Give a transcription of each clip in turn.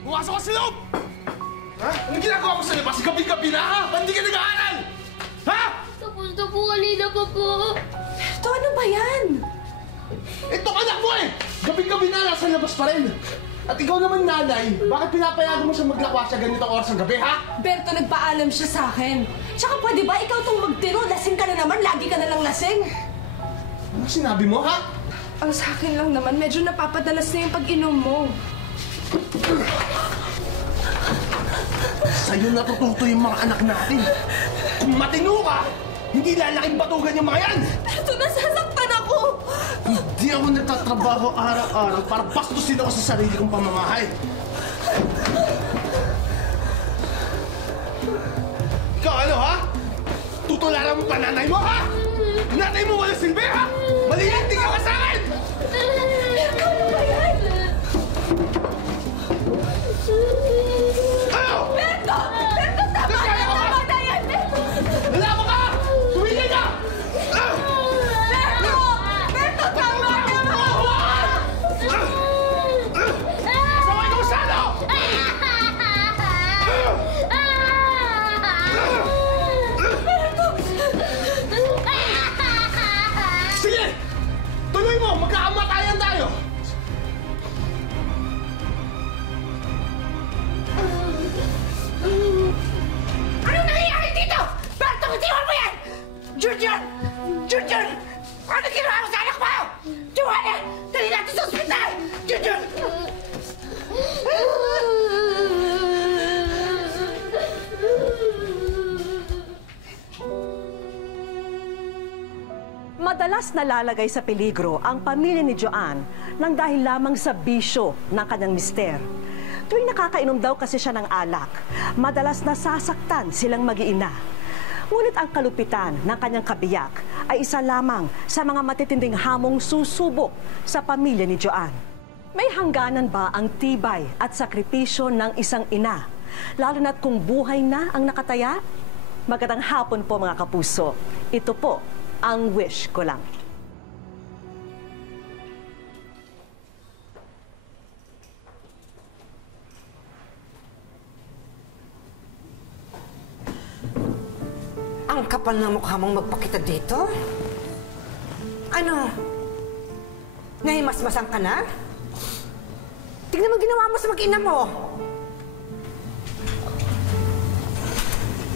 Pumasok ka sa loob! Ha? Anong ginagawa mo sa labas? Gabi-gabi na ha? Ba't hindi ka nag-aaral? Ha? Tapos na po kanina pa po. Berto, ano ba yan? Itong anak mo eh! Gabi-gabi na nasa labas pa rin. At ikaw naman, nanay, bakit pinapayagan mo siya maglakwa sa ganitong oras ng gabi, ha? Berto, nagpaalam siya sa akin. Tsaka pwede ba ikaw tong magtiro? Lasing ka na naman, lagi ka na lang lasing. Ano sinabi mo, ha? Ang sa akin lang naman, medyo napapadalas na yung pag-inom mo. Sa'yo natututo yung mga anak natin. Kung matino ka, hindi lalaking batugan yung mga yan! Berto, nasasaktan ako! Hindi ako nagtatrabaho araw-araw para bastusin ako sa sarili kong pamamahay. Ikaw ano, ha? Tutularan mo pa nanay mo, ha? Nanay mo wala silbi, ha? Malilinti ka sa akin! Berto, ano ba yan? Ano? Berto! Berto, tama na! Tama na yan! Berto! Lalaban ka! Tumigil ka! Berto! Berto, tama na! Saway ko sa ano? Sige! Tuloy mo! Magkakamatayan tayo! Anong nangyayari dito? Berto, itiwan mo yan! Junior! Junior! Ano ginawa mo sa anak mo? Joanna! Dali natin sa ospital! Junior! Madalas nalalagay sa peligro ang pamilya ni Joanne nang dahil lamang sa bisyo ng kanyang mister. Tuwing nakakainom daw kasi siya ng alak, madalas nasasaktan silang mag-iina. Ngunit ang kalupitan ng kanyang kabiyak ay isa lamang sa mga matitinding hamong susubok sa pamilya ni Joanne. May hangganan ba ang tibay at sakripisyo ng isang ina? Lalo na't kung buhay na ang nakataya? Magandang hapon po mga kapuso. Ito po ang wish ko lang. Ang kapal na mukha mong magpakita dito? Ano? Nahimasmasan ka na? Tignan mo ginawa mo sa mag-ina mo.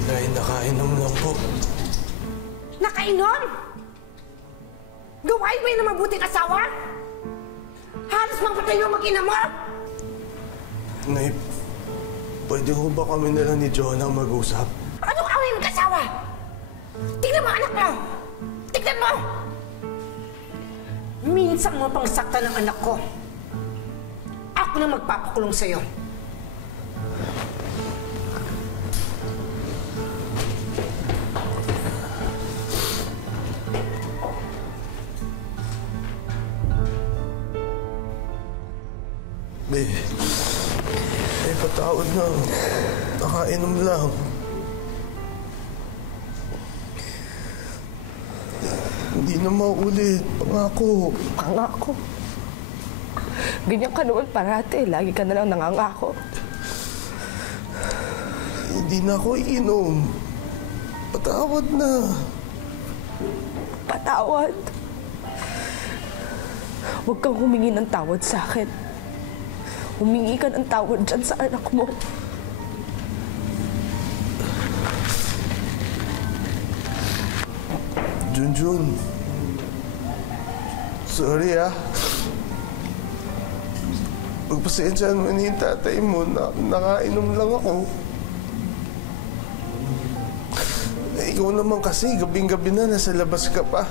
Nay, nakainom lang po. Nakainom? Gawain mo yun na mabuting asawa? Halos mapatay mo mag-ina mo? Nay, pwede ho ba kami nalang ni Joanna mag-usap? Anong away mag-asawa? Tignan mo anak mo! Tignan mo! Minsan mo pang sakta ng anak ko. Ako na magpapakulong sa'yo. Patawad na. Nakainom lang. Hindi na maulit. Pangako. Pangako? Ganyan ka naman parate. Lagi ka na lang nangangako. Hindi na ako iinom. Patawad na. Patawad? Huwag kang humingi ng tawad sa akin. Humingi ka ng tawad dyan sa anak mo. Junjun. Sorry ah. Pagpasensyahan mo na yung tatay mo, nakainom lang ako. Ikaw naman kasi, gabing-gabi na, nasa labas ka pa.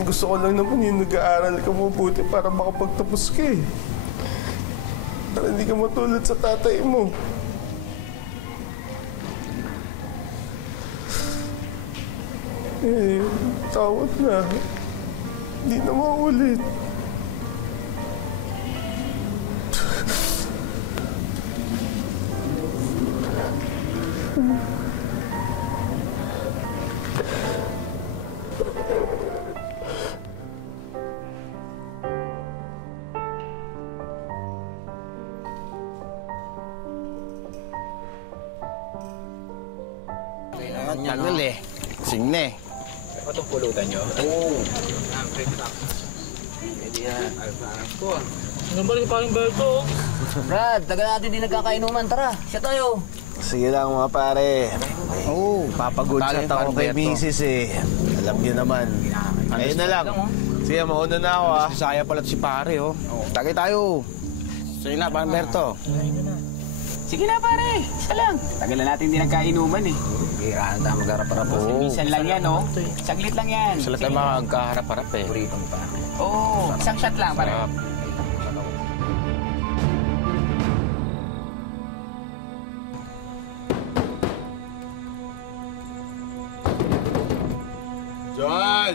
Gusto ko lang naman yung nag-aaral ka mabuti para makapagtapos ka eh. Para hindi ka matulad sa tatay mo. Tawad na. Hindi na maulit. Tagal eh. Signe. Itong pulutan nyo? Oo. Ano ba rin parang Berto? Brad, tagal natin di nagkakainuman. Tara, siya tayo. Sige lang mga pare. Oo, papagood shot ako kay Mrs. eh. Alam niyo naman. Ayun na lang. Sige, mauna na ako ah. Si Saya pala't si pare, oh. Tagay tayo. Sige na, Panberto. Sige na pare, siya lang. Tagal na natin di nagkainuman eh. Bihirahan tayo magharap-harap. Minsan lang yan, oh. Saglit lang yan. Sila tayo magkaharap-harap eh. Puritong pa. Oo, isang shot lang pare. John!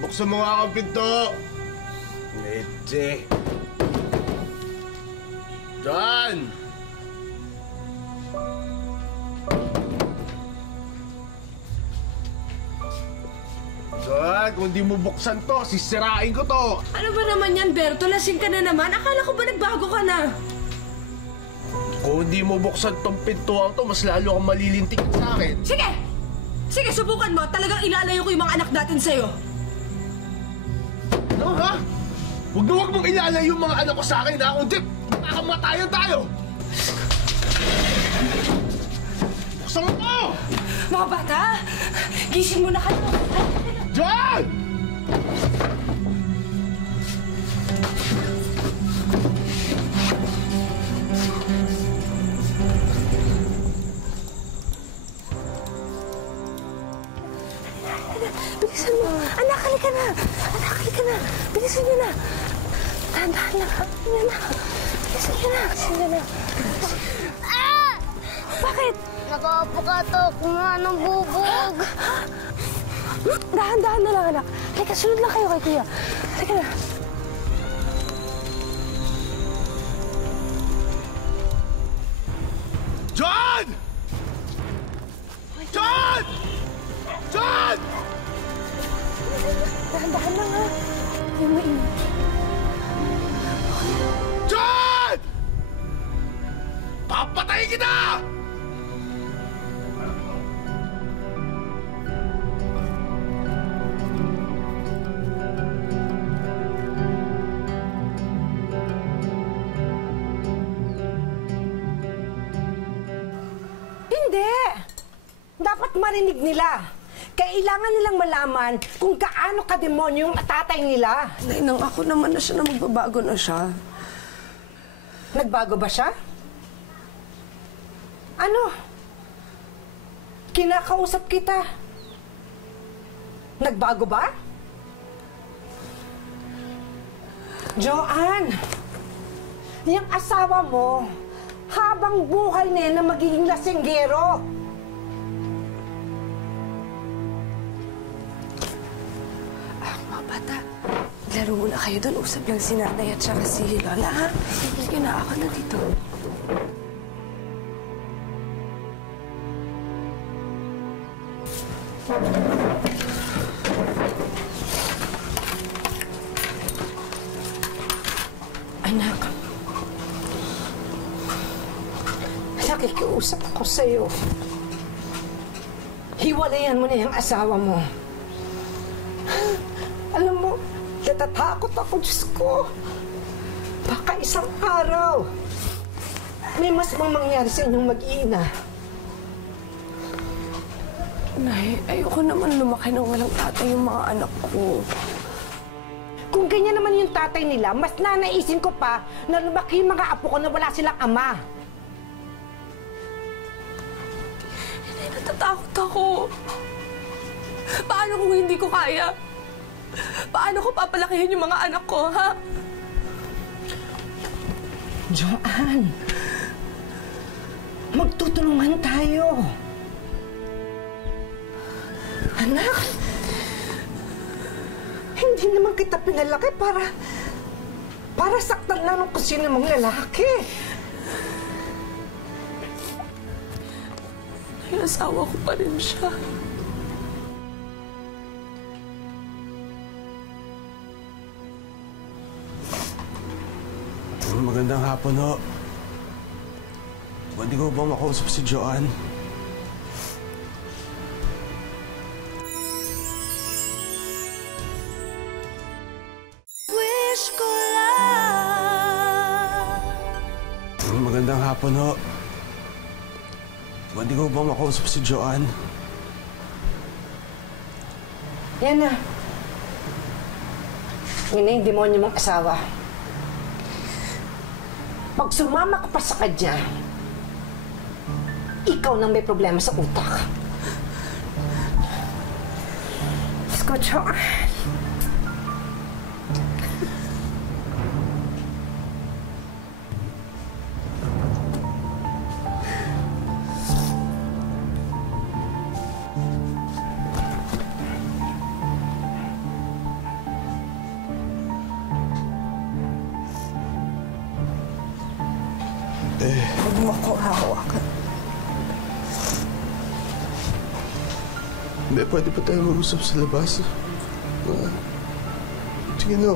Buksan mo nga ang pinto! Leche! John! John, kung di mo buksan to, sisirain ko to! Ano ba naman yan, Berto? Lasing ka na naman. Akala ko ba nagbago ka na? Kung di mo buksan tong pintuan to, mas lalo kang malilintik sa akin. Sige! Sige, subukan mo. Talagang ilalayo ko yung mga anak natin sa'yo. Ano, ha? Huwag na huwag mong ilalayo yung mga anak ko sa akin, ha? Kundi, makakamatayan tayo! Buksan mo to! Mga bata, gising mo na kayo. John! Bilisan mo. Anak, halika na. Anak, halika na. Bilisan niyo na. Dahan-dahan lang. Halika na. Bilisan niyo na. Bilisan niyo na. Ah! Bakit? Nakapatok nga ng bubog. Dahan-dahan na lang, anak. Halika, sunod lang kayo kay kuya. Halika na. John! John! John! Dahan-dahan lang, ha. Yung mainit. John! Papatayin kita! Hindi! Dapat marinig nila. Kailangan nilang malaman kung gaano kademonyo yung tatay nila. Nay, nang ako naman na siya na magbabago na siya. Nagbago ba siya? Ano? Kinakausap kita. Nagbago ba? Joanne, yung asawa mo, habang buhay na yan na magiging lasinggero. Mga bata, laro muna kayo doon. Usap lang si nanay at saka si Lola, ha? Sige na, ako na dito. Anak, nakikiusap ako sa'yo. Hiwalayan mo na yung asawa mo. Alam mo, natatakot ako, Diyos ko. Baka isang araw, may mas mangyari sa inyong mag-iina. Nay, ayoko naman lumaki nang walang tatay yung mga anak ko. Kung ganyan naman yung tatay nila, mas nanaisin ko pa na lumaki yung mga apo ko na wala silang ama. Nay, natatakot ako. Paano kung hindi ko kaya? Paano ko papalakihin yung mga anak ko, ha? Joanne, magtutulungan tayo. Anak, hindi naman kita pinalaki para saktan lang ng kusino mong lalaki. Ay, asawa ko pa rin siya. Magandang hapon, ho. Pwede ko bang makausap si Joanne? Magandang hapon ho. Pwede ko ba makausap si Joanne? Yan na. Yun na yung demonyo mong asawa. Pag sumama ka pa sa kanya, ikaw nang may problema sa utak. Let's go, Joanne. Huwag mo akong hahawakan. Hindi, pwede pa tayo mag-usap sa labas. Sige na.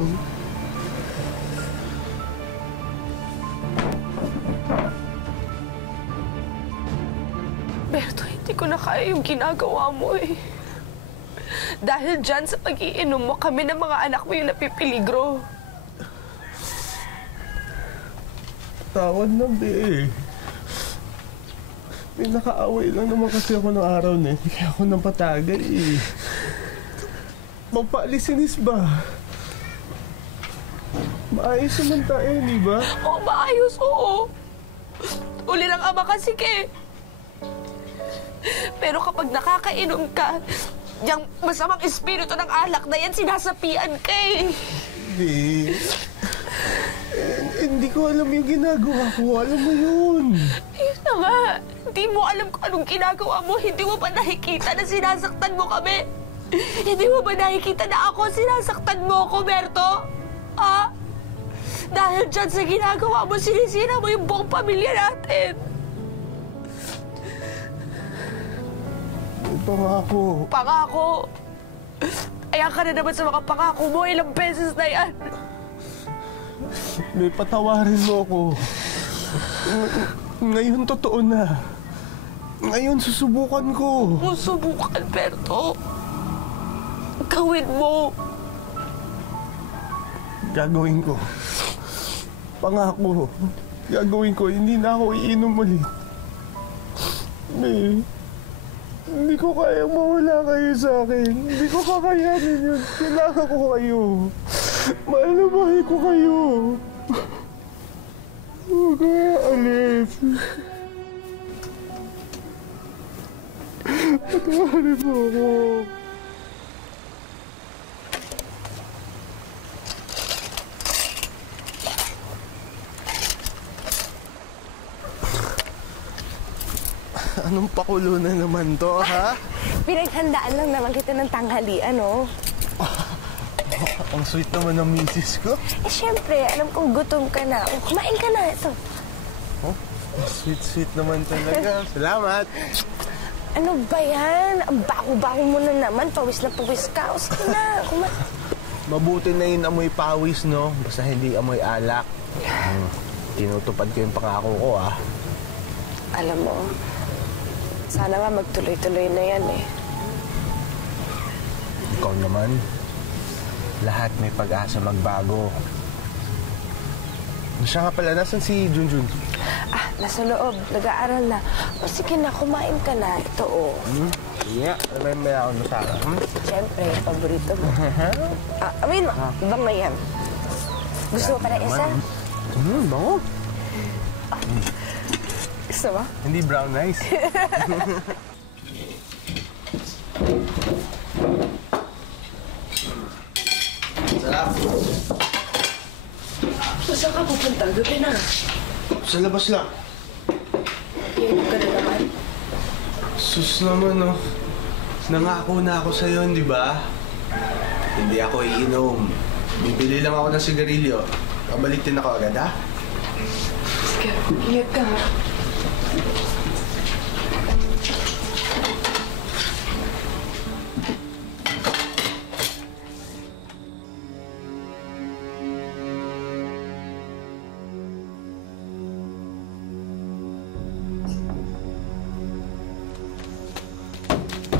Berto, hindi ko na kaya yung ginagawa mo eh. Dahil dyan sa pag-iinom mo, kami ng mga anak mo yung napipiligro. Tawad na, be. May nakaaway lang naman kasi ako ng araw na eh. Kaya ako nang patagay eh. Magpaalissinis ba? Maayos naman tayo, di ba? Oo, maayos, oo. Uli ng ama kasi ke. Pero kapag nakakainom ka, yung masamang espiritu ng alak na yan, sinasapian ka eh. Be, hindi ko alam yung ginagawa ko. Alam mo yun. Ayun na nga. Hindi mo alam kung anong ginagawa mo. Hindi mo ba nakikita na sinasaktan mo kami? Hindi mo ba nakikita na ako sinasaktan mo ako, Berto? Ha? Dahil dyan sa ginagawa mo, sinisira mo yung buong pamilya natin. Pangako. Pangako. Ayan ka na naman sa mga pangako mo. Ilang beses na yan. May patawarin mo ako. Ngayon totoo na. Ngayon susubukan ko. Susubukan, Berto. Gawin mo. Gagawin ko. Pangako. Gagawin ko. Hindi na ako iinom ulit. Hindi ko kaya mawala kayo sa akin. Hindi ko kakayanin yun. Kailangan ko kayo. Mahal na mahal ko kayo. Huwag ka alis. Patawarin mo ako. Anong pakulo na naman to, ha? Pinaghandaan lang naman kita ng tanghalian, oh. Ang sweet naman ng misis ko. Eh, syempre, alam kong gutom ka na. Oh, kumain ka na, ito. Oh, sweet naman talaga. Salamat. Ano ba yan? Ang bago-bago mo na naman. Pawis na pawis ka. O, sige na. Mabuti na yun amoy pawis, no? Basta hindi amoy alak. Tinutupad ko yung pangako ko, ah. Alam mo, sana nga magtuloy-tuloy na yan, eh. Ikaw naman. Lahat may pag-asa magbago. Siya nga pala, nasan si Junjun? Ah, nasa loob. Nag-aaral na. O, sige na, kumain ka na. Ito, oh. Yeah, may ako na sana. Siyempre, paborito mo. Amin mo, ibang na yan. Gusto mo pa na isa? Bango. Gusto mo? Hindi brown rice. Sarap. Saan ka pupunta? Gabi na. Sa labas lang. Iinom ka na naman. Sus naman, no. Nangako na ako sa'yo, di ba? Hindi ako iinom. Bibili lang ako ng sigarilyo. Pabalik din ako agad, ha? Sige, ingat ka, ha?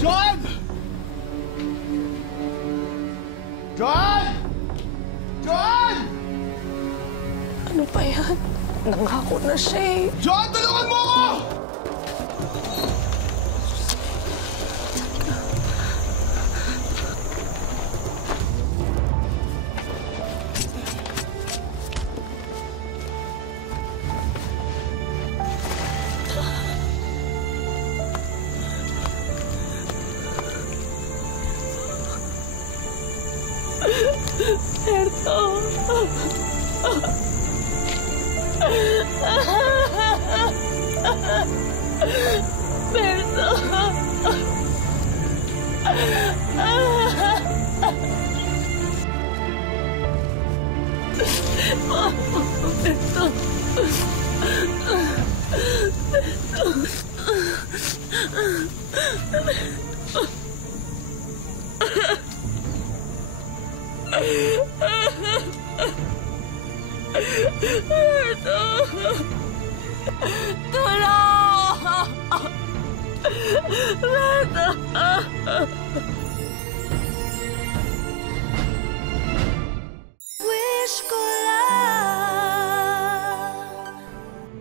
John! John! John! Ano ba yan? Nangako na siya eh. Joan, tulungan mo ako!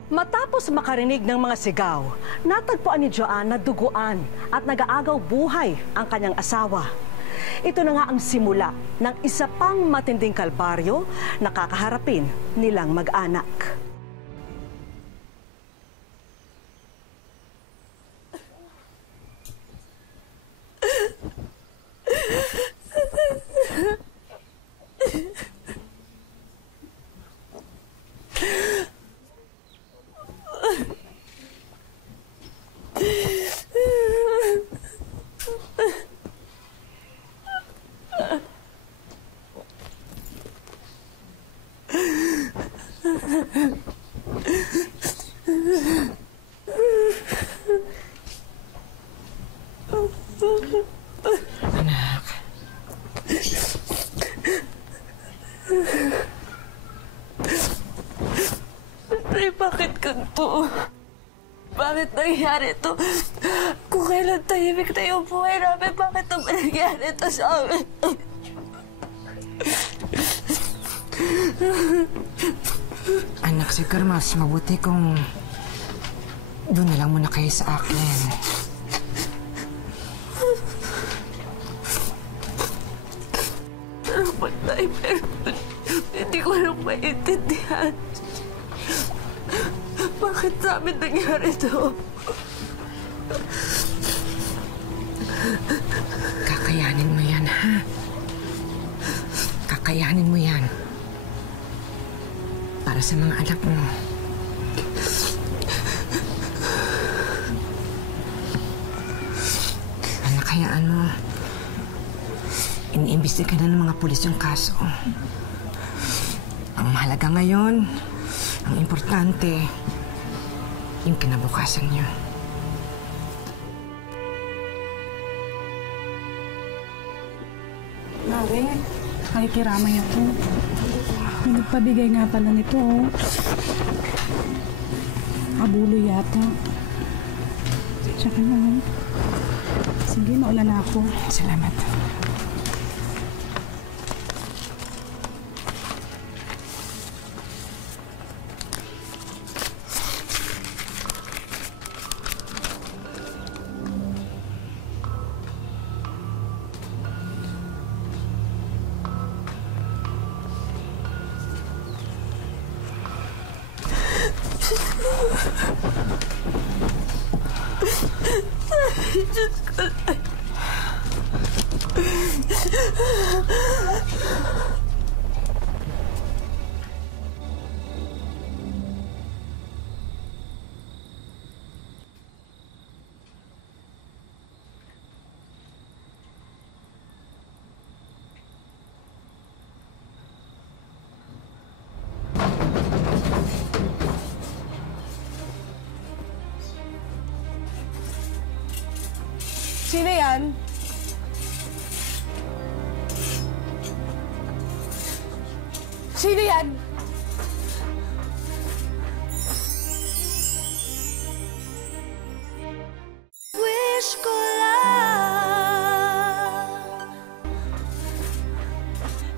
Matapos makarinig ng mga sigaw, natagpuan ni Joan na duguan at nag-aagaw buhay ang kanyang asawa. Ito na nga ang simula ng isa pang matinding kalbaryo na kakaharapin nilang mag-anak. Anak. Tay, bakit ganito? Bakit nangyari ito? Kung kailan tahimik na yung buhay namin, bakit naman nangyari ito sa amin? Anak, siguro mas mabuti kung doon na lang muna kayo sa akin. Salamat tayo, pero hindi ko lang maintindihan. Bakit sa amin nangyari ito? Kakayanin mo yan, ha? Kakayanin mo yan. Para sa mga anak mo. Anak, hayaan mo. Iniimbestiga na ng mga pulis yung kaso. Ang mahalaga ngayon, ang importante, yung kinabukasan niyo. Mare, nakikiramay ako. May nagpabigay nga pala nito, oh. Abulo yata. Tsaka na, oh. Sige, maula na ako. Salamat. Sino yan? Sino yan? Wish ko lang.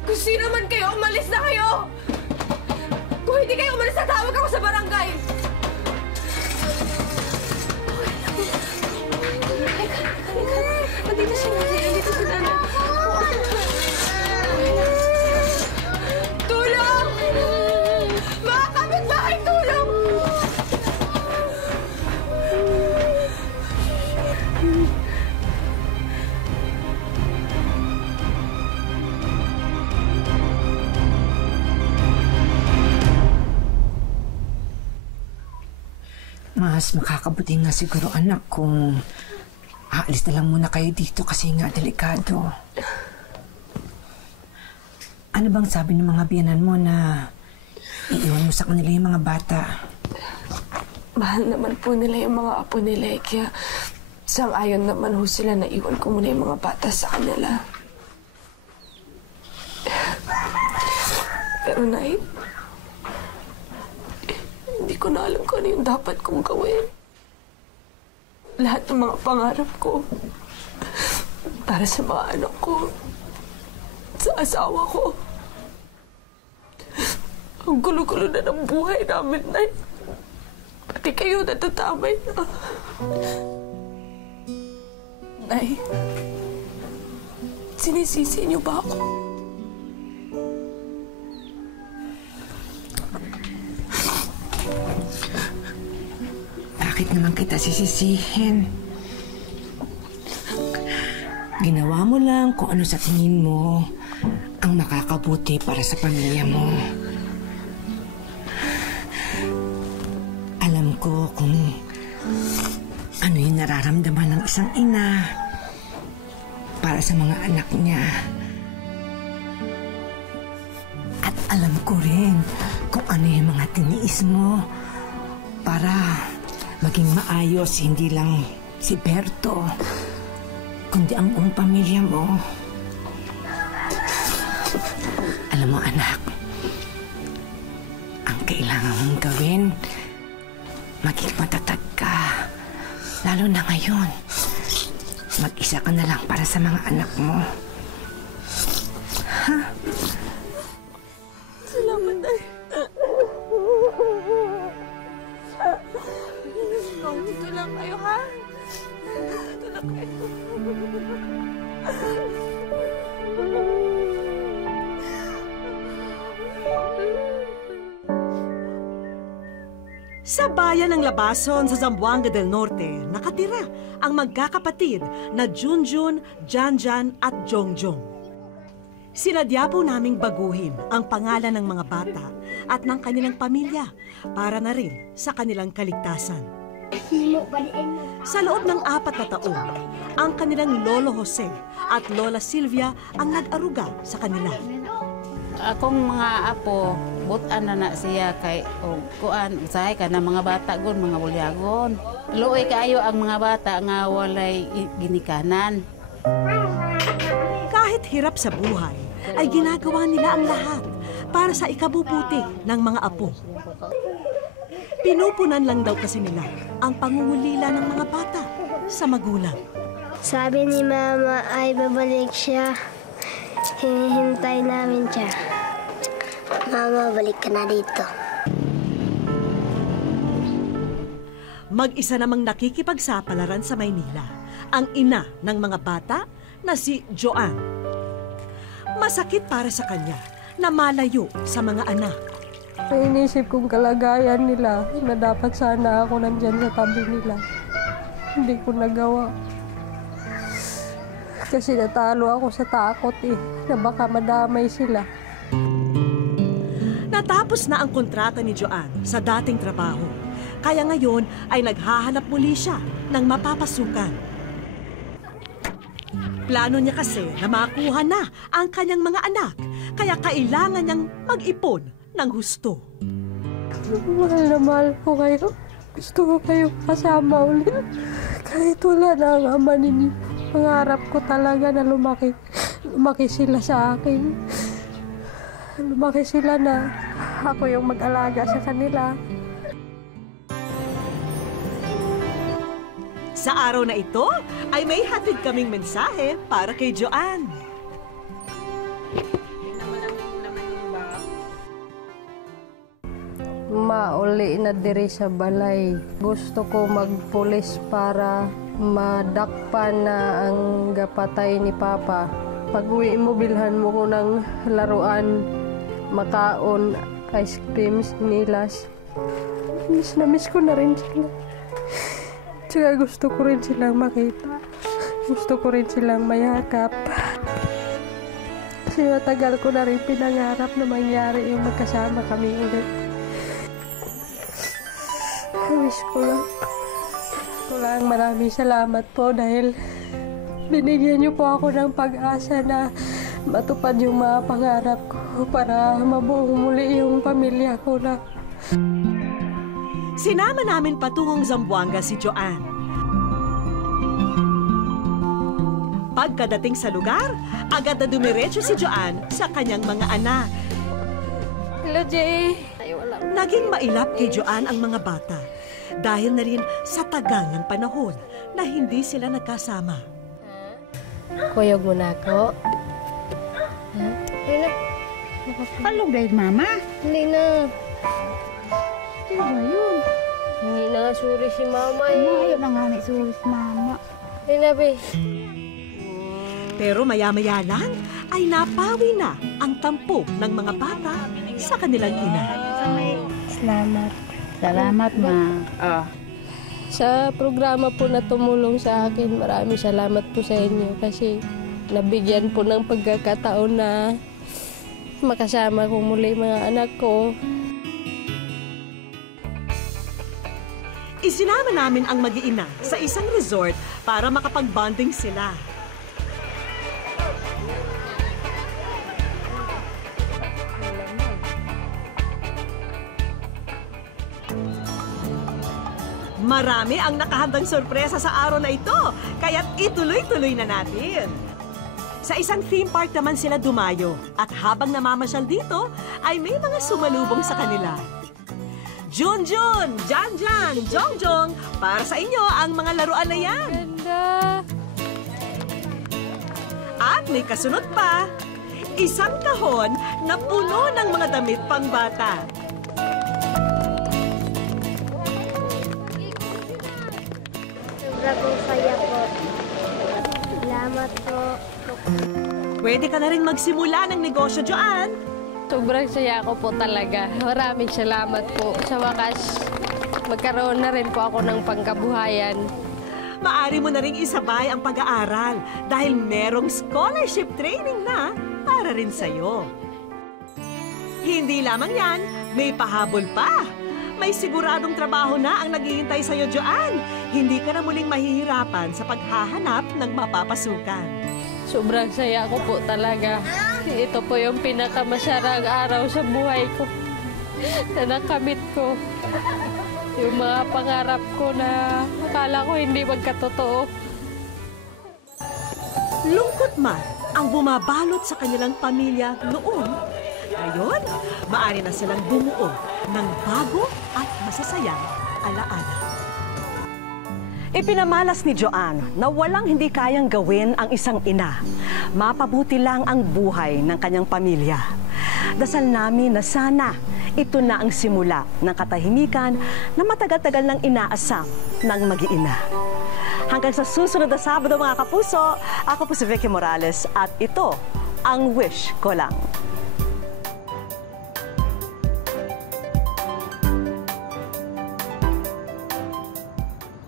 Kung sino man kayo, umalis na kayo! Kung Kung hindi kayo umalis, tatawag ako sa barangay! Nandito si nanay. Nandito si nanay. Tulong! Mga kapitbahay, tulong! Mas makakabuti nga siguro, anak, kung aalis na lang muna kayo dito kasi nga delikado. Ano bang sabi ng mga biyanan mo na iiwan mo sa kanila yung mga bata? Mahal naman po nila yung mga apo nila, kaya sang-ayon naman ho sila na iwan ko muna yung mga bata sa kanila. Pero Nay, hindi ko na alam kung ano yung dapat kong gawin. Lahat ng mga pangarap ko para sa mga anak ko, sa asawa ko. Ang gulo-gulo na ng buhay namin, Nay. Pati kayo natatamay na. Nay, sinisisi niyo ba ako? Bakit naman kita sisisihin? Ginawa mo lang kung ano sa tingin mo ang makakabuti para sa pamilya mo. Alam ko kung ano yung nararamdaman ng isang ina para sa mga anak niya. At alam ko rin kung ano yung mga tiniis mo para maging maayos, hindi lang si Berto, kundi ang buong pamilya mo. Alam mo, anak, ang kailangan mong gawin, maging matatag ka. Lalo na ngayon, mag-isa ka na lang para sa mga anak mo. Ha? Salamat, Nay. Dito lang kayo, ha? Dito lang kayo. Sa bayan ng Labason sa Zamboanga del Norte, nakatira ang magkakapatid na Junjun, Janjan at Jongjong. Sinadya po naming baguhin ang pangalan ng mga bata at ng kanilang pamilya para na rin sa kanilang kaligtasan. Sa loob ng 4 na taon, ang kanilang Lolo Jose at Lola Silvia ang nag-aruga sa kanila. Akong mga apo, butan na siya kay kuan usahay ka na mga bata gon, mga bulyagon. Luoy kaayo ang mga bata nga walay ginikanan. Kahit hirap sa buhay, ay ginagawa nila ang lahat para sa ikabubuti ng mga apo. Pinupunan lang daw kasi nila ang pangungulila ng mga bata sa magulang. Sabi ni Mama ay babalik siya. Hinihintay namin siya. Mama, balik ka na dito. Mag-isa namang nakikipagsapalaran sa Maynila ang ina ng mga bata na si Joanne. Masakit para sa kanya na malayo sa mga anak. Inisip kong kalagayan nila na dapat sana ako nandyan sa tabi nila. Hindi ko nagawa. Kasi natalo ako sa takot na baka madamay sila. Natapos na ang kontrata ni Joanne sa dating trabaho. Kaya ngayon ay naghahanap muli siya ng mapapasukan. Plano niya kasi na makuha na ang kanyang mga anak, kaya kailangan niyang mag-ipon ng husto. Mahal na mahal ko kayo. Gusto ko kayo kasama ulit. Kahit wala na ang ama ninyo. Pangarap ko talaga na lumaki sila sa akin. Lumaki sila na ako yung mag-alaga sa kanila. Sa araw na ito, ay may hatid kaming mensahe para kay Joanne. mauli na diri sa balay. Gusto ko magpulis para madakpan na ang gapatay ni Papa. Pag-uwi mo, bilhan mo ko ng laruan, makaon, ice cream, nilas. Miss na miss ko na rin sila. Tsaka gusto ko rin silang makita. Gusto ko rin silang mayakap. Kasi matagal ko na rin pinangarap na mangyari yung magkasama kami ulit. Wish ko lang maraming salamat po dahil binigyan niyo po ako ng pag-asa na matupad yung mga pangarap ko para mabuong muli yung pamilya ko na. Sinama namin patungong Zamboanga si Joanne. Pagkadating sa lugar, agad na dumiretso si Joanne sa kanyang mga anak. Hello, Jay. Naging mailap kay Joanne ang mga bata dahil na rin sa tagal ng panahon na hindi sila nagkasama. Kuyog mo na ako. Ano ba mama? Hindi na. Ano ba yun? Hindi na nga suri si mama eh. Ayaw na nga ni suri si mama. Hindi na, be. Pero maya-maya lang ay napawi na ang tampo ng mga bata sa kanilang ina. Salamat. Salamat, ma. Sa programa po na tumulong sa akin, maraming salamat po sa inyo kasi nabigyan po ng pagkakataon na makasama ko muli mga anak ko. Isinama namin ang mag-iina sa isang resort para makapag-bonding sila. Marami ang nakahandang sorpresa sa araw na ito, kaya't ituloy-tuloy na natin. Sa isang theme park naman sila dumayo at habang namamasyal dito ay may mga sumalubong sa kanila. Junjun, Janjan, Jongjong, para sa inyo ang mga laruan na yan. Ganda! At may kasunod pa, isang kahon na puno ng mga damit pang bata. Sobrang saya po. Salamat po. Pwede ka na rin magsimula ng negosyo, Joanne. Sobrang saya ko po talaga. Maraming salamat po. Sa wakas, magkaroon na rin po ako ng pangkabuhayan. Maari mo na rin isabay ang pag-aaral dahil merong scholarship training na para rin sa'yo. Hindi lamang yan, may pahabol pa. May siguradong trabaho na ang naghihintay sa'yo, Joanne. Hindi ka na muling mahihirapan sa paghahanap ng mapapasukan. Sobrang saya ko po talaga. Ito po yung pinakamasarang araw sa buhay ko na nakamit ko. Yung mga pangarap ko na akala ko hindi magkatotoo. Lungkot man ang bumabalot sa kanilang pamilya noon. Ngayon, maaari na silang bumuo ng bago at masasayang alaala. Ipinamalas ni Joanne na walang hindi kayang gawin ang isang ina. Mapabuti lang ang buhay ng kanyang pamilya. Dasal namin na sana ito na ang simula ng katahimikan na matagal-tagal nang inaasam ng mag-iina. Hanggang sa susunod na Sabado mga kapuso, ako po si Vicky Morales at ito ang Wish Ko Lang.